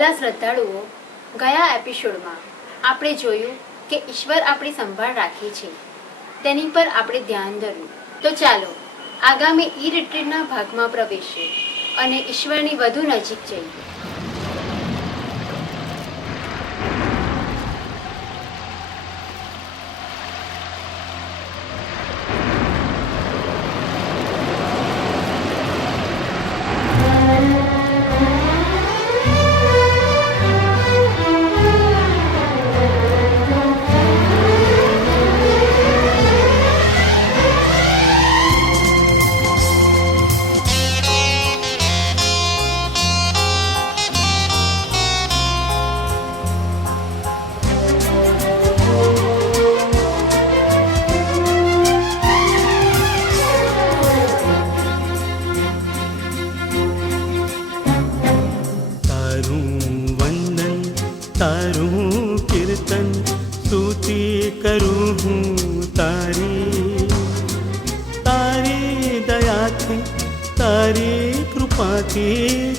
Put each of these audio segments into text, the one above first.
શ્રદ્ધાળુઓ, ગયા એપિસોડમાં આપણે જોયું કે ઈશ્વર આપણી સંભાળ રાખે છે, તેની પર આપણે ધ્યાન ધર્યું. તો ચાલો આગામી ઈ રિટ્રીટના ભાગમાં પ્રવેશીએ અને ઈશ્વરની વધુ નજીક જઈએ.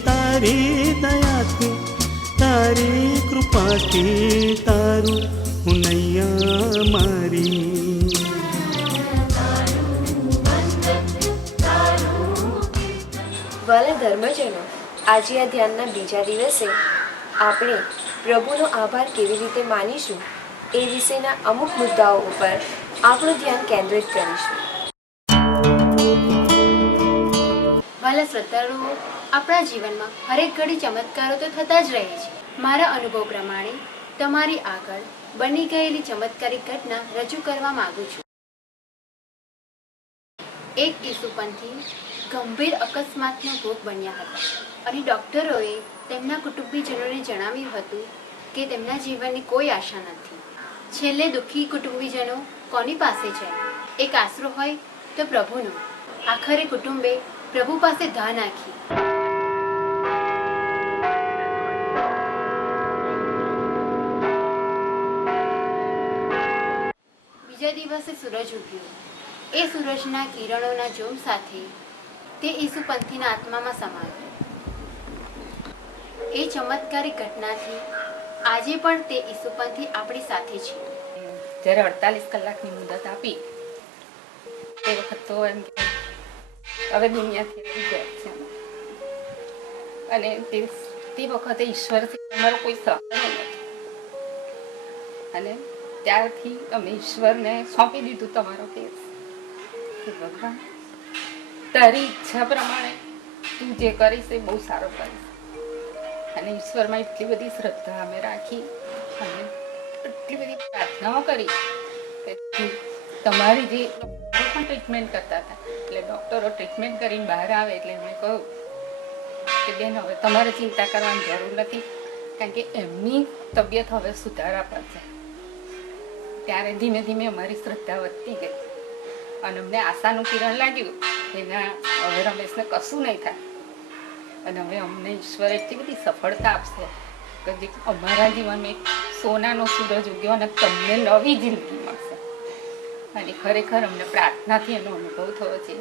તારી દયાથી તારી કૃપાથી તારું હુનૈયા મારી. વાલા ધર્મજનો, આજે આ ધ્યાનના બીજા દિવસે આપણે પ્રભુનો આભાર કેવી રીતે માનીશું એ વિશેના અમુક મુદ્દાઓ ઉપર આપણું ધ્યાન કેન્દ્રિત કરીશું. વાલા શ્રદ્ધાળુઓ, આપણા જીવનમાં હરેક ઘડી ચમત્કારો તો થતા જ રહે છે. મારા અનુભવ પ્રમાણે તમારી આગળ બની ગયેલી ચમત્કારિક ઘટના રજૂ કરવા માંગુ છું. એક ઈસુપંથી ગંભીર અકસ્માતનો ભોગ બન્યા હતા અને ડૉક્ટરોએ તેમના કુટુંબીજનોને જણાવ્યું હતું કે તેમના જીવનની કોઈ આશા નથી. છેલ્લે દુઃખી કુટુંબીજનો કોની પાસે છે? એક આશરો હોય તો પ્રભુનો. આખરે કુટુંબે પ્રભુ પાસે ધા નાખી. બીજા દિવસે સૂરજ ઉગ્યો. એ સૂરજના કિરણોના જોમ સાથે તે ઈસુપંથીના આત્મામાં સમાયો. એ ચમત્કારિક ઘટનાથી આજે પણ તે ઈસુપંથી આપણી સાથે છે. જ્યારે 48 કલાકની મુદત આપી તે વખત તો એમ કે હવે દુનિયાથી રહી ગયા છે અને તે વખતે ઈશ્વરથી અમારો કોઈ સહારો નથી અને ત્યારથી અમે ઈશ્વરને સોંપી દીધું તમારો કેસ કે ભગવાન તારી ઈચ્છા પ્રમાણે તું જે કરીશ એ બહુ સારો કરીશ. અને ઈશ્વરમાં એટલી બધી શ્રદ્ધા અમે રાખી અને એટલી બધી પ્રાર્થનાઓ કરી કે તમારી જે પણ ટ્રીટમેન્ટ કરતા હતા એટલે ડૉક્ટરો ટ્રીટમેન્ટ કરીને બહાર આવે એટલે એમણે કહ્યું કે બેન હવે તમારે ચિંતા કરવાની જરૂર નથી કારણ કે એમની તબિયત હવે સુધારા પર છે. ત્યારે ધીમે ધીમે અમારી શ્રદ્ધા વધતી ગઈ અને અમને આશાનું કિરણ લાગ્યું એના હવે રમેશને કશું નહીં થાય અને હવે અમને ઈશ્વર એટલી બધી સફળતા આપશે કે જે અમારા જીવનમાં એક સોનાનો સૂરજ ઉગ્યો અને તમને નવી જિંદગી મળશે. અને ખરેખર અમને પ્રાર્થનાથી એનો અનુભવ થયો છે.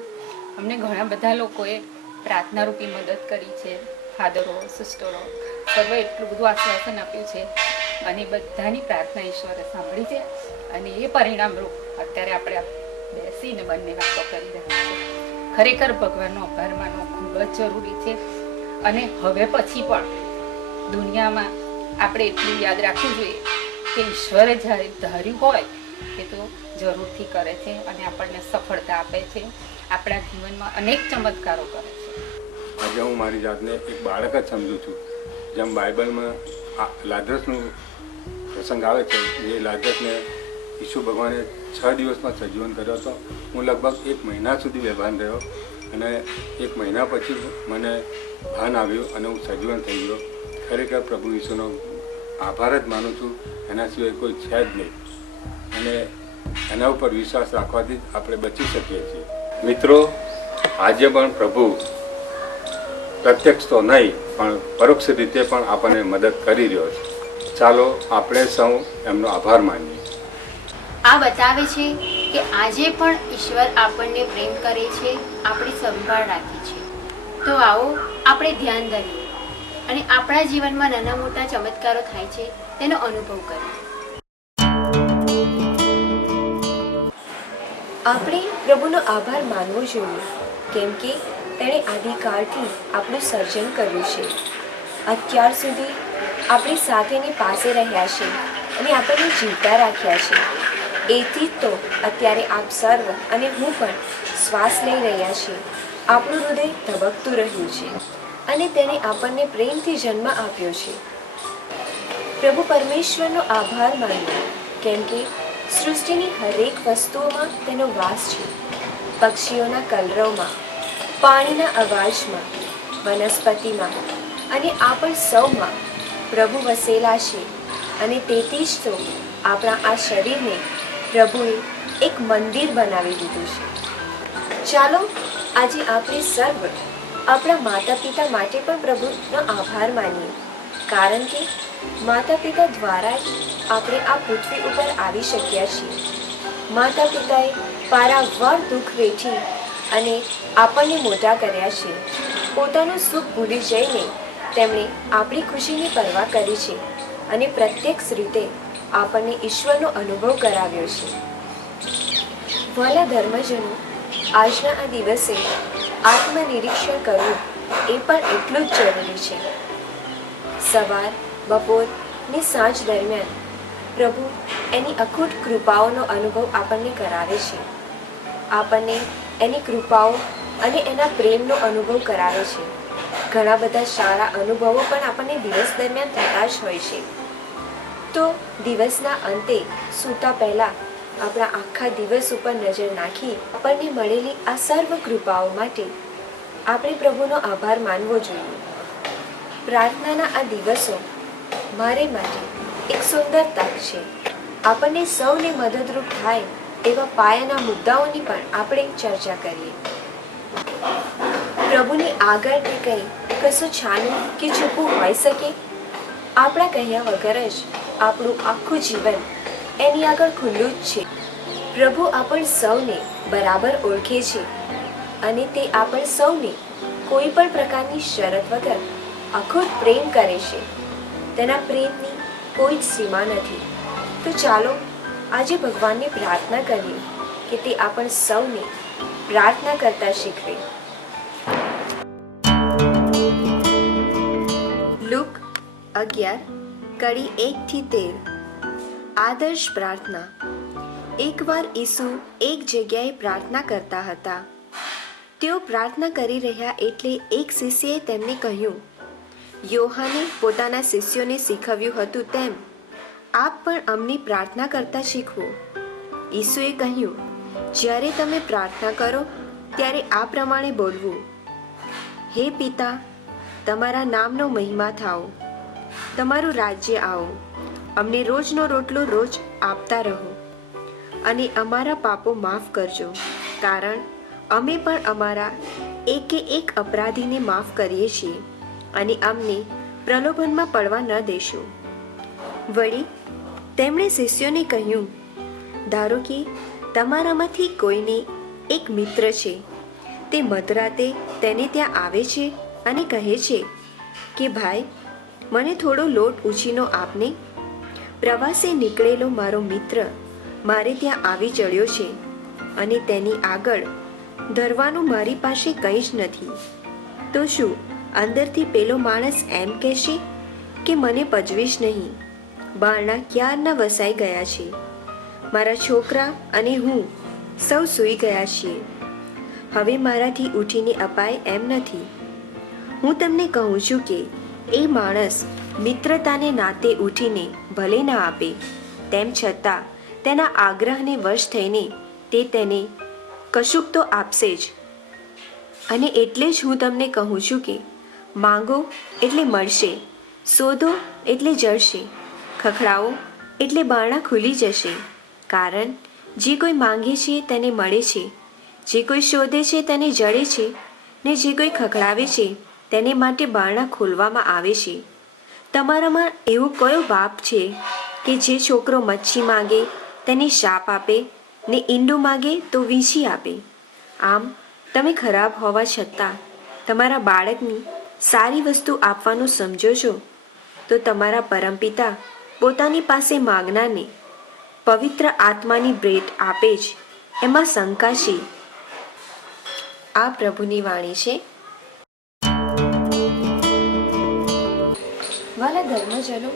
અમને ઘણા બધા લોકોએ પ્રાર્થનારૂપી મદદ કરી છે. ફાધરો, સિસ્ટરો સર્વે એટલું બધું આશ્વાસન આપ્યું છે અને બધાની પ્રાર્થના ઈશ્વરે સાંભળી છે અને એ પરિણામરૂપ અત્યારે આપણે બેસીને બંને વાતો કરી રહ્યા છીએ. ખરેખર ભગવાનનો આભાર માનવો ખૂબ જ જરૂરી છે અને હવે પછી પણ દુનિયામાં આપણે એટલું યાદ રાખવું જોઈએ કે ઈશ્વરે જ્યારે ધાર્યું હોય એ તો જરૂરથી કરે છે અને આપણને સફળતા આપે છે. આપણા જીવનમાં અનેક ચમત્કારો કરે છે. આજે હું મારી જાતને એક બાળક જ સમજું છું. જેમ બાઇબલમાં લાજરસનું પ્રસંગ આવે છે એ લાજરસને ઈસુ ભગવાને 6 દિવસમાં સજીવન કર્યો હતો. હું લગભગ 1 મહિના સુધી બેભાન રહ્યો અને 1 મહિના પછી મને ભાન આવ્યું અને હું સજીવન થઈ ગયો. ખરેખર પ્રભુ ઈસુનો આભાર જ માનું છું. એના સિવાય કોઈ છે જ નહીં અને એના ઉપર વિશ્વાસ રાખવાથી જ આપણે બચી શકીએ છીએ. મિત્રો, આજે પણ પ્રભુ પ્રત્યક્ષ તો નહીં પણ પરોક્ષ રીતે પણ આપણને મદદ કરી રહ્યો છે. ચાલો આપણે સૌ એમનો આભાર માનીએ. આ બતાવે છે કે આજે પણ ઈશ્વર આપણને પ્રેમ કરે છે, આપણી સંભાળ રાખે છે. તો આવો આપણે ધ્યાન ધરીએ. અને આપણા જીવનમાં નાના મોટા ચમત્કારો થાય છે તેનો અનુભવ કરીએ. આપણે પ્રભુનો આભાર માનવો જોઈએ, કેમ કે તેણે આદિકાળથી આપણું સર્જન કર્યું છે. અત્યાર સુધી આપણી સાથેની પાસે રહ્યા છે અને આપણને જીવતા રાખ્યા છે. એથી જ તો અત્યારે આપ સર્વ અને હું પણ શ્વાસ લઈ રહ્યા છીએ. આપણું હૃદય ધબકતું રહ્યું છે અને તેણે આપણને પ્રેમથી જન્મ આપ્યો છે. પ્રભુ પરમેશ્વરનો આભાર માનવો, કેમ કે સૃષ્ટિની હરેક વસ્તુઓમાં તેનો વાસ છે. પક્ષીઓના કલરવમાં, પાણીના અવાજમાં, વનસ્પતિમાં અને આપણ સૌમાં પ્રભુ વસેલા છે. અને તેથી જ તો આપણા આ શરીરને પ્રભુએ એક મંદિર બનાવી દીધું છે. ચાલો આજે આપણે સર્વ આપણા માતા પિતા માટે પણ પ્રભુનો આભાર માનીએ, કારણ કે માતા પિતા દ્વારા જ આપણે આ પૃથ્વી ઉપર આવી શક્યા છીએ. માતા પિતાએ પારાવાર દુઃખ વેઠી અને આપણને મોટા કર્યા છે. પોતાનું સુખ ભૂલી જઈને તેમણે આપણી ખુશીની પરવા કરી છે અને પ્રત્યક્ષ રીતે આપણને ઈશ્વરનો અનુભવ કરાવ્યો છે. વહાલા ધર્મજનો, આજના આ દિવસે આત્મનિરીક્ષણ કરવું એ પણ એટલું જ જરૂરી છે. સવાર, બપોર ને સાંજ દરમિયાન પ્રભુ એની અખૂટ કૃપાઓનો અનુભવ આપણને કરાવે છે. આપણને એની કૃપાઓ અને એના પ્રેમનો અનુભવ કરાવે છે. ઘણા બધા સારા અનુભવો પણ આપણને દિવસ દરમિયાન થતા જ હોય છે. તો દિવસના અંતે સૂતા પહેલાં આપણા આખા દિવસ ઉપર નજર નાખી આપણને મળેલી આ સર્વ કૃપાઓ માટે આપણે પ્રભુનો આભાર માનવો જોઈએ. પ્રાર્થનાના આ દિવસો મારે માટે એક સુંદર તક છે. આપણને સૌને મદદરૂપ થાય એવા પાયાના મુદ્દાઓની પણ આપણે ચર્ચા કરીએ. પ્રભુની આગળ કે કંઈ કશું છાનું કે છૂપું હોઈ શકે? આપણા કહ્યા વગર જ આપણું આખું જીવન એની આગળ ખુલ્લું જ છે. પ્રભુ આપણ સૌને બરાબર ઓળખે છે અને તે આપણ સૌને કોઈ પણ પ્રકારની શરત વગર અખૂટ પ્રેમ કરે છે. તેના પ્રેમની કોઈ જ સીમા નથી. તો ચાલો આજે ભગવાનને પ્રાર્થના કરીએ કે તે આપણ સૌને પ્રાર્થના કરતા શીખવે. લુક 11:1-13. આદર્શ પ્રાર્થના. એકવાર ઈસુ એક જગ્યાએ પ્રાર્થના કરતા હતા. તેઓ પ્રાર્થના કરી રહ્યા એટલે એક શિષ્યએ તેમને કહ્યું, યોહાને પોતાના શિષ્યોને શીખવ્યું હતું તેમ આપ પણ અમની પ્રાર્થના કરતા શીખવો. ઈસુએ કહ્યું, જ્યારે તમે પ્રાર્થના કરો ત્યારે આ પ્રમાણે બોલવું, હે પિતા, તમારા નામનો મહિમા થાઓ, તમારું રાજ્ય આવો, અમને રોજનો રોટલો રોજ આપતા રહો અને અમારા પાપો માફ કરજો, કારણ અમે પણ અમારા એકે એક અપરાધીને માફ કરીએ છીએ અને અમને પ્રલોભનમાં પડવા ન દેશો. વળી તેમણે શિષ્યોને કહ્યું, ધારો કે તમારામાંથી કોઈને એક મિત્ર છે, તે મધરાતે તેને ત્યાં આવે છે અને કહે છે કે ભાઈ, મને થોડો લોટ ઉછીનો આપને. પ્રવાસે નીકળેલો મારો મિત્ર મારે ત્યાં આવી ચડ્યો છે અને તેની આગળ ધરવાનું મારી પાસે કંઈ જ નથી. તો શું અંદરથી પેલો માણસ એમ કહેશે કે મને પજવીશ નહીં, બારણા ક્યારના વસાઈ ગયા છે, મારા છોકરા અને હું સૌ સૂઈ ગયા છીએ, હવે મારાથી ઉઠીને અપાય એમ નથી. હું તમને કહું છું કે એ માણસ મિત્રતાને નાતે ઉઠીને ભલે ના આપે, તેમ છતાં તેના આગ્રહને વશ થઈને તે તેને કશુંક તો આપશે જ. અને એટલે જ હું તમને કહું છું કે માંગો એટલે મળશે, શોધો એટલે જળશે, ખખડાવો એટલે બારણાં ખુલી જશે. કારણ જે કોઈ માંગે છે તેને મળે છે, જે કોઈ શોધે છે તેને જડે છે, ને જે કોઈ ખખડાવે છે તેને માટે બારણાં ખોલવામાં આવે છે. તમારામાં એવો કયો બાપ છે કે જે છોકરો મચ્છી માંગે તેને શાપ આપે ને ઈંડું માંગે તો વીંછી આપે? આમ તમે ખરાબ હોવા છતાં તમારા બાળકની સારી વસ્તુ આપવાનું સમજો છો તો તમારા પરમપિતા પોતાની પાસે માંગનારને પવિત્ર આત્માની ભેટ આપે જ, એમાં શંકા છે. આ પ્રભુની વાણી છે. વાલા ધર્મજનો,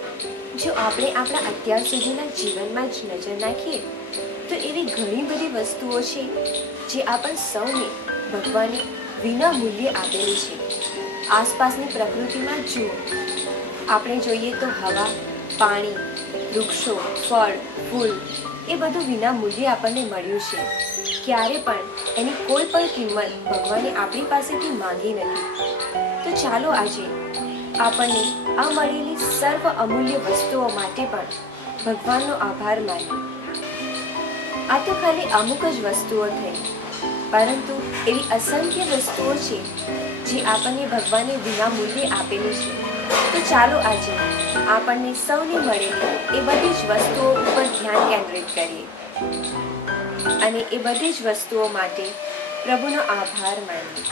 જો આપણે આપણા અત્યાર સુધીના જીવનમાં જ નજર નાખીએ તો એવી ઘણી બધી વસ્તુઓ છે જે આપણ સૌને ભગવાને વિના મૂલ્યે આપેલી છે. આસપાસની પ્રકૃતિમાં જુઓ, આપણે જોઈએ તો હવા, પાણી, વૃક્ષો, ફળ, ફૂલ એ બધું વિના મૂલ્યે આપણને મળ્યું છે. ક્યારે પણ એની કોઈ પણ કિંમત ભગવાને આપણી પાસેથી માંગી નથી. તો ચાલો આજે આપણને આ મળેલી સર્વ અમૂલ્ય વસ્તુઓ માટે પણ ભગવાનનો આભાર માનીએ. આ તો ખાલી અમુક જ વસ્તુઓ થઈ, પરંતુ એવી અસંખ્ય વસ્તુઓ છે જે આપણને ભગવાને વિના મૂલ્યે આપેલી છે. તો ચાલો આજે આપણને સૌને મળેલી એ બધી જ વસ્તુઓ ઉપર ધ્યાન કેન્દ્રિત કરીએ અને એ બધી જ વસ્તુઓ માટે પ્રભુનો આભાર માનીએ.